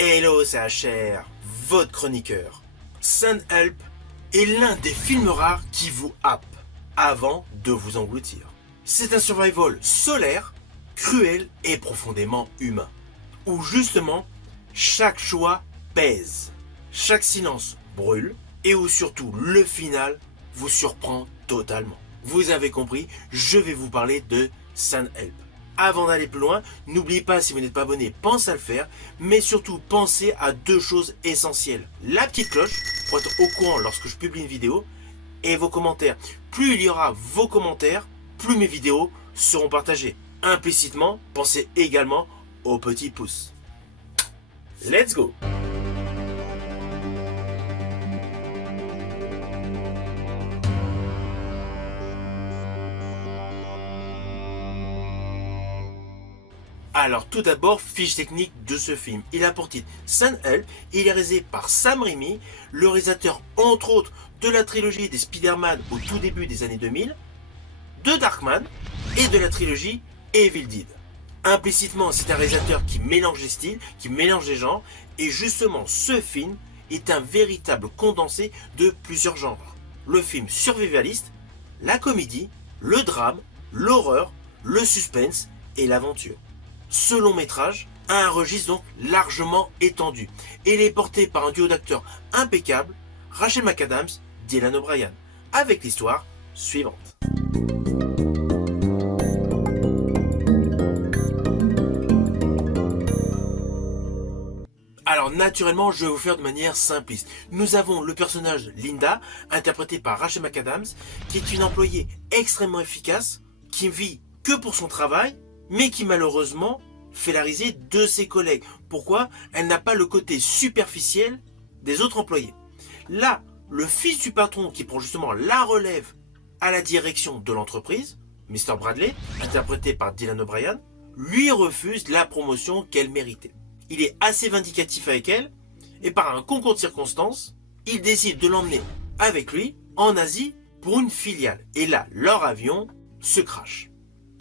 Hello, c'est HR, votre chroniqueur. Sun Help est l'un des films rares qui vous happe avant de vous engloutir. C'est un survival solaire, cruel et profondément humain, où justement chaque choix pèse, chaque silence brûle et où surtout le final vous surprend totalement. Vous avez compris, je vais vous parler de Sun Help. Avant d'aller plus loin, n'oubliez pas, si vous n'êtes pas abonné, pensez à le faire, mais surtout pensez à deux choses essentielles. La petite cloche, pour être au courant lorsque je publie une vidéo, et vos commentaires. Plus il y aura vos commentaires, plus mes vidéos seront partagées. Implicitement, pensez également au petit pouce. Let's go! Alors tout d'abord, fiche technique de ce film. Il a pour titre Sun Help, il est réalisé par Sam Raimi, le réalisateur entre autres de la trilogie des Spider-Man au tout début des années 2000, de Darkman et de la trilogie Evil Dead. Implicitement, c'est un réalisateur qui mélange les styles, qui mélange les genres, et justement ce film est un véritable condensé de plusieurs genres. Le film survivaliste, la comédie, le drame, l'horreur, le suspense et l'aventure. Ce long métrage a un registre donc largement étendu et il est porté par un duo d'acteurs impeccable, Rachel McAdams, Dylan O'Brien, avec l'histoire suivante. Alors naturellement, je vais vous faire de manière simpliste. Nous avons le personnage Linda, interprété par Rachel McAdams, qui est une employée extrêmement efficace, qui vit que pour son travail, mais qui malheureusement fait la risée de ses collègues. Pourquoi? Elle n'a pas le côté superficiel des autres employés. Là, le fils du patron qui prend justement la relève à la direction de l'entreprise, Mr. Bradley, interprété par Dylan O'Brien, lui refuse la promotion qu'elle méritait. Il est assez vindicatif avec elle et par un concours de circonstances, il décide de l'emmener avec lui en Asie pour une filiale. Et là, leur avion se crache.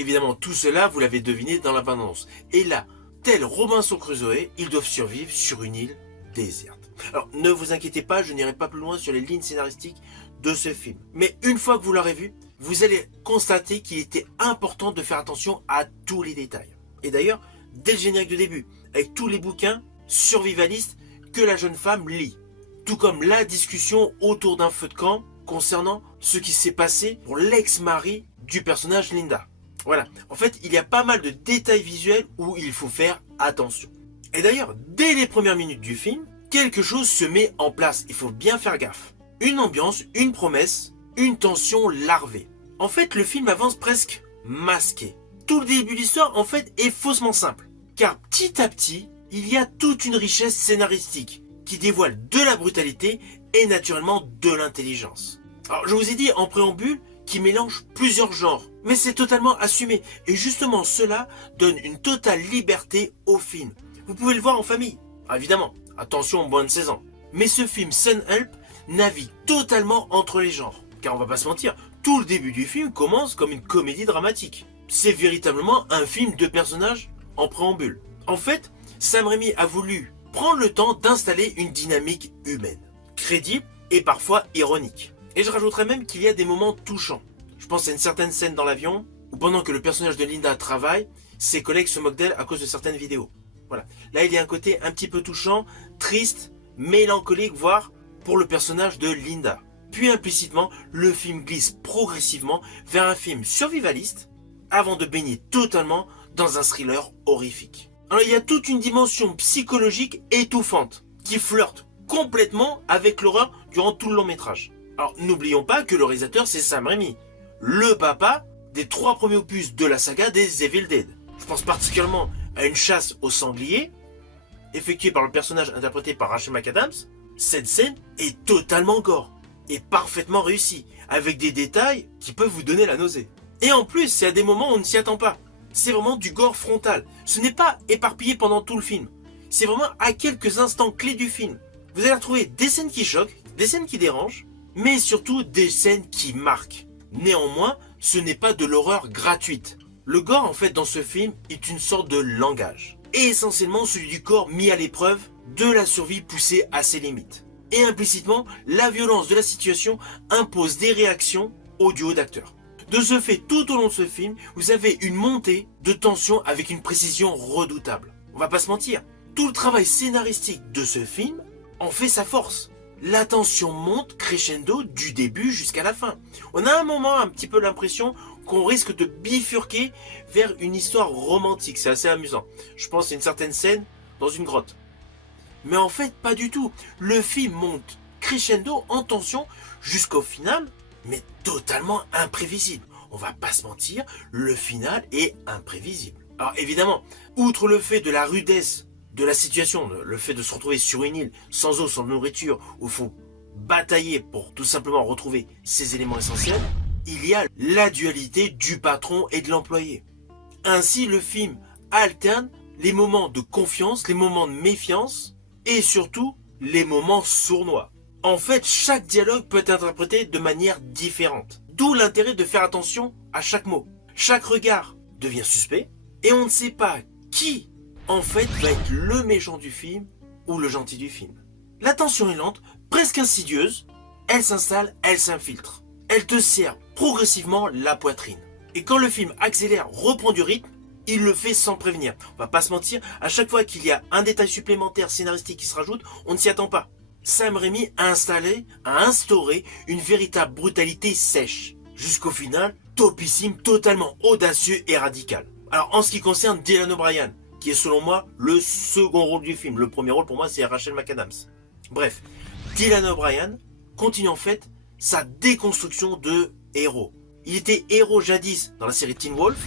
Évidemment, tout cela, vous l'avez deviné dans la bande-annonce. Et là, tel Robinson Crusoe, ils doivent survivre sur une île déserte. Alors, ne vous inquiétez pas, je n'irai pas plus loin sur les lignes scénaristiques de ce film. Mais une fois que vous l'aurez vu, vous allez constater qu'il était important de faire attention à tous les détails. Et d'ailleurs, dès le générique de début, avec tous les bouquins survivalistes que la jeune femme lit, tout comme la discussion autour d'un feu de camp concernant ce qui s'est passé pour l'ex-mari du personnage Linda. Voilà, en fait, il y a pas mal de détails visuels où il faut faire attention. Et d'ailleurs, dès les premières minutes du film, quelque chose se met en place, il faut bien faire gaffe. Une ambiance, une promesse, une tension larvée. En fait, le film avance presque masqué. Tout le début de l'histoire, en fait, est faussement simple. Car petit à petit, il y a toute une richesse scénaristique qui dévoile de la brutalité et naturellement de l'intelligence. Alors, je vous ai dit en préambule qui mélange plusieurs genres, mais c'est totalement assumé. Et justement, cela donne une totale liberté au film. Vous pouvez le voir en famille, évidemment, attention aux moins de 16 ans. Mais ce film Sun Help navigue totalement entre les genres. Car on va pas se mentir, tout le début du film commence comme une comédie dramatique. C'est véritablement un film de personnages en préambule. En fait, Sam Raimi a voulu prendre le temps d'installer une dynamique humaine, crédible et parfois ironique. Et je rajouterais même qu'il y a des moments touchants. Je pense à une certaine scène dans l'avion où pendant que le personnage de Linda travaille, ses collègues se moquent d'elle à cause de certaines vidéos. Voilà. Là, il y a un côté un petit peu touchant, triste, mélancolique, voire pour le personnage de Linda. Puis implicitement, le film glisse progressivement vers un film survivaliste avant de baigner totalement dans un thriller horrifique. Alors il y a toute une dimension psychologique étouffante qui flirte complètement avec l'horreur durant tout le long métrage. Alors n'oublions pas que le réalisateur c'est Sam Raimi, le papa des 3 premiers opus de la saga des Evil Dead. Je pense particulièrement à une chasse aux sangliers, effectuée par le personnage interprété par Rachel McAdams. Cette scène est totalement gore et parfaitement réussie, avec des détails qui peuvent vous donner la nausée. Et en plus, c'est à des moments où on ne s'y attend pas. C'est vraiment du gore frontal. Ce n'est pas éparpillé pendant tout le film. C'est vraiment à quelques instants clés du film. Vous allez retrouver des scènes qui choquent, des scènes qui dérangent, mais surtout des scènes qui marquent. Néanmoins, ce n'est pas de l'horreur gratuite. Le gore, en fait, dans ce film, est une sorte de langage. Et essentiellement celui du corps mis à l'épreuve de la survie poussée à ses limites. Et implicitement, la violence de la situation impose des réactions au duo d'acteurs. De ce fait, tout au long de ce film, vous avez une montée de tension avec une précision redoutable. On va pas se mentir, tout le travail scénaristique de ce film en fait sa force. La tension monte crescendo du début jusqu'à la fin. On a un moment un petit peu l'impression qu'on risque de bifurquer vers une histoire romantique. C'est assez amusant. Je pense à une certaine scène dans une grotte. Mais en fait, pas du tout. Le film monte crescendo en tension jusqu'au final, mais totalement imprévisible. On va pas se mentir, le final est imprévisible. Alors évidemment, outre le fait de la rudesse de la situation, le fait de se retrouver sur une île, sans eau, sans nourriture, où il faut batailler pour tout simplement retrouver ces éléments essentiels, il y a la dualité du patron et de l'employé. Ainsi, le film alterne les moments de confiance, les moments de méfiance, et surtout, les moments sournois. En fait, chaque dialogue peut être interprété de manière différente. D'où l'intérêt de faire attention à chaque mot. Chaque regard devient suspect, et on ne sait pas qui, en fait, va être le méchant du film ou le gentil du film. La tension est lente, presque insidieuse, elle s'installe, elle s'infiltre. Elle te serre progressivement la poitrine. Et quand le film accélère, reprend du rythme, il le fait sans prévenir. On va pas se mentir, à chaque fois qu'il y a un détail supplémentaire scénaristique qui se rajoute, on ne s'y attend pas. Sam Raimi a instauré une véritable brutalité sèche. Jusqu'au final, topissime, totalement audacieux et radical. Alors en ce qui concerne Dylan O'Brien, qui est selon moi le second rôle du film. Le premier rôle pour moi c'est Rachel McAdams. Bref, Dylan O'Brien continue en fait sa déconstruction de héros. Il était héros jadis dans la série Teen Wolf,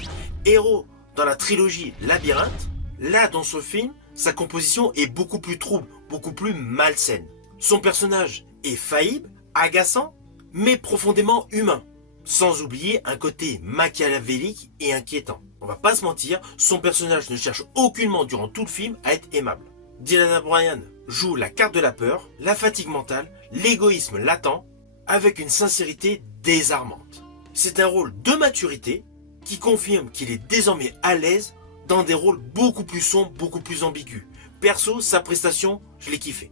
héros dans la trilogie Labyrinthe. Là dans ce film, sa composition est beaucoup plus trouble, beaucoup plus malsaine. Son personnage est faillible, agaçant, mais profondément humain. Sans oublier un côté machiavélique et inquiétant. On va pas se mentir, son personnage ne cherche aucunement durant tout le film à être aimable. Dylan O'Brien joue la carte de la peur, la fatigue mentale, l'égoïsme latent, avec une sincérité désarmante. C'est un rôle de maturité qui confirme qu'il est désormais à l'aise dans des rôles beaucoup plus sombres, beaucoup plus ambigus. Perso, sa prestation, je l'ai kiffé.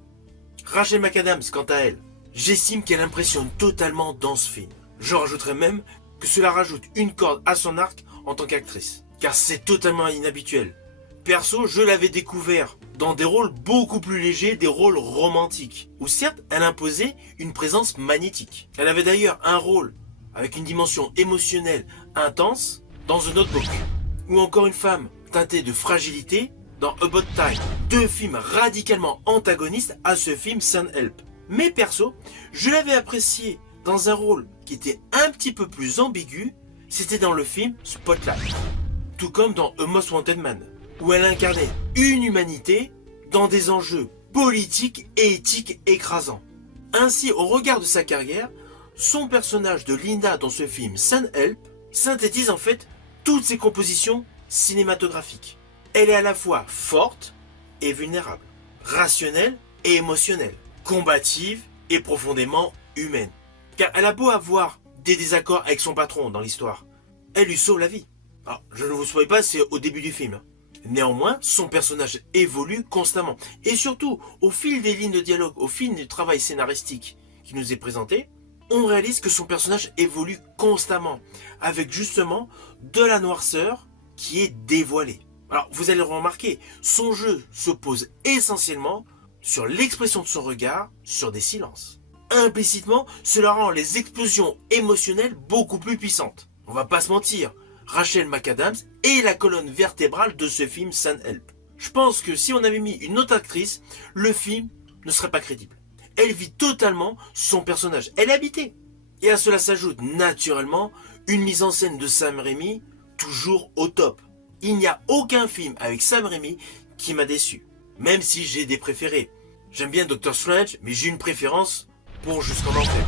Rachel McAdams, quant à elle, j'estime qu'elle impressionne totalement dans ce film. Je rajouterais même que cela rajoute une corde à son arc en tant qu'actrice, car c'est totalement inhabituel. Perso, je l'avais découvert dans des rôles beaucoup plus légers, des rôles romantiques, où certes, elle imposait une présence magnétique. Elle avait d'ailleurs un rôle avec une dimension émotionnelle intense dans The Notebook, ou encore une femme teintée de fragilité dans About Time, deux films radicalement antagonistes à ce film Sun Help. Mais perso, je l'avais apprécié dans un rôle qui était un petit peu plus ambigu, c'était dans le film Spotlight, tout comme dans A Most Wanted Man, où elle incarnait une humanité dans des enjeux politiques et éthiques écrasants. Ainsi, au regard de sa carrière, son personnage de Linda dans ce film Sun Help synthétise en fait toutes ses compositions cinématographiques. Elle est à la fois forte et vulnérable, rationnelle et émotionnelle, combative et profondément humaine. Car elle a beau avoir des désaccords avec son patron dans l'histoire, elle lui sauve la vie. Alors, je ne vous spoil pas, c'est au début du film. Néanmoins, son personnage évolue constamment. Et surtout, au fil des lignes de dialogue, au fil du travail scénaristique qui nous est présenté, on réalise que son personnage évolue constamment, avec justement de la noirceur qui est dévoilée. Alors, vous allez le remarquer, son jeu se pose essentiellement sur l'expression de son regard, sur des silences. Implicitement, cela rend les explosions émotionnelles beaucoup plus puissantes. On va pas se mentir, Rachel McAdams est la colonne vertébrale de ce film Sun Help. Je pense que si on avait mis une autre actrice, le film ne serait pas crédible. Elle vit totalement son personnage, elle est habitée. Et à cela s'ajoute naturellement une mise en scène de Sam Raimi toujours au top. Il n'y a aucun film avec Sam Raimi qui m'a déçu, même si j'ai des préférés. J'aime bien Doctor Strange, mais j'ai une préférence pour Jusqu'en Enfer.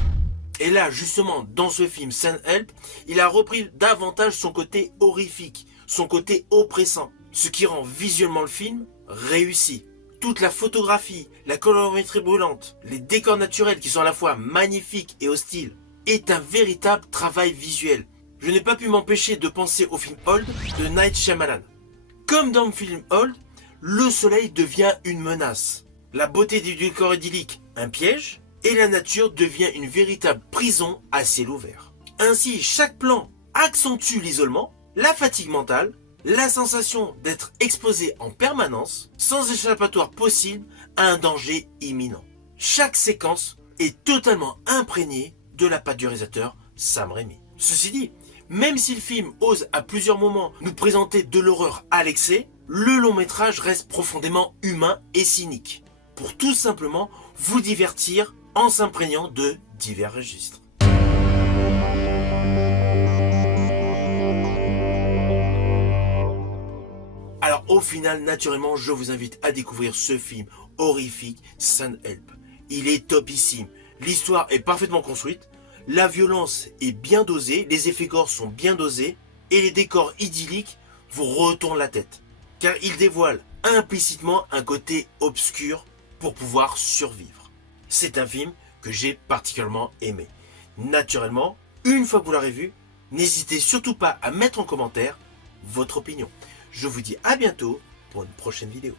Et là, justement, dans ce film Sun Help, il a repris davantage son côté horrifique, son côté oppressant, ce qui rend visuellement le film réussi. Toute la photographie, la colorimétrie brûlante, les décors naturels qui sont à la fois magnifiques et hostiles, est un véritable travail visuel. Je n'ai pas pu m'empêcher de penser au film Old de Night Shyamalan. Comme dans le film Old, le soleil devient une menace. la beauté du décor idyllique un piège, et la nature devient une véritable prison à ciel ouvert. Ainsi, chaque plan accentue l'isolement, la fatigue mentale, la sensation d'être exposé en permanence, sans échappatoire possible à un danger imminent. Chaque séquence est totalement imprégnée de la patte du réalisateur Sam Raimi. Ceci dit, même si le film ose à plusieurs moments nous présenter de l'horreur à l'excès, le long métrage reste profondément humain et cynique, pour tout simplement vous divertir en s'imprégnant de divers registres. Alors au final, naturellement, je vous invite à découvrir ce film horrifique, Sun Help. Il est topissime, l'histoire est parfaitement construite, la violence est bien dosée, les effets gore sont bien dosés, et les décors idylliques vous retournent la tête, car il dévoile implicitement un côté obscur pour pouvoir survivre. C'est un film que j'ai particulièrement aimé. Naturellement, une fois que vous l'aurez vu, n'hésitez surtout pas à mettre en commentaire votre opinion. Je vous dis à bientôt pour une prochaine vidéo.